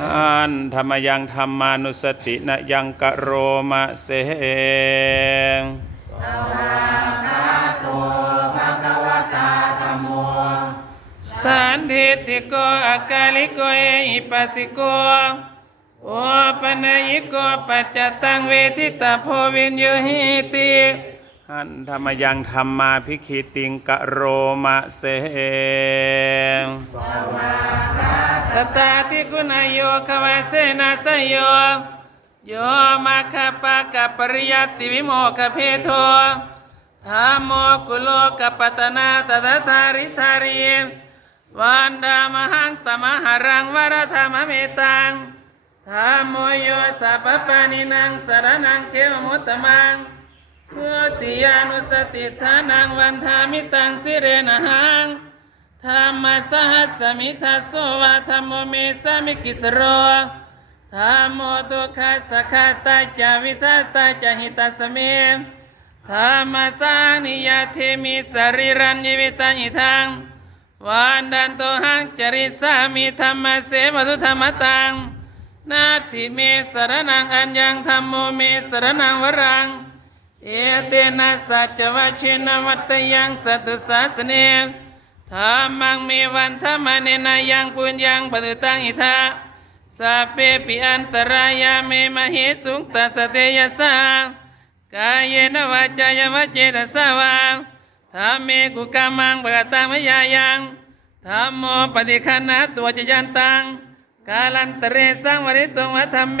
อันธรรมยังธรรมานุสตินะยังกะโรมะเสงสันทิติโกอากาลิโกเอหิปัสสิโกโอปัญญิโกปัจจตังเวทิตาโพวินโยหิติหันธรรมยังธรรมาพิคิติงกะโรมะเสง ตตาติกุณโยขวาเสนาสยโย โยมาคปะกะปริยัติวิโมกเพโทธรรมโมกุโลกปัตนาตถาธาริธารีวันดามหังตมหารังวรธรรมเมตังธรรมโมโยสัพพะนินังสารนังเขวมุตตมังพุติยานุสติทานังวันธามิตังสิเรนะหัง ธรรมสหัสมิทัสโสวะธรรมโมเมสมิกิสโรธรรมโมตุขัสสะขะตาจาวิทัตตาจหิตัสสเมธรรมสานิยาเทมิสริรันยิวิตัญิทังวันดันโตหังจริสามิธรรมเสวทุธรรมตัง นาทิเมสรนังอัญญังธรรมโมเมสรนังวรัง เอเตนะสัจวัชเชนวัตยังสัตตุสาสเน ธรรมังเมวันธรรมเนนายังปุญญังปตุตังอิทาสัพเพปิอันตรายาเมมเหสุงตัสเตยสากายเยนวาจายวจเจตสาวาธรรมเมกุกามังปะตังมยายังธรรมโมปฏิคันนาตัวจยันตังกาลันตเรสังวริตุงวัฒเม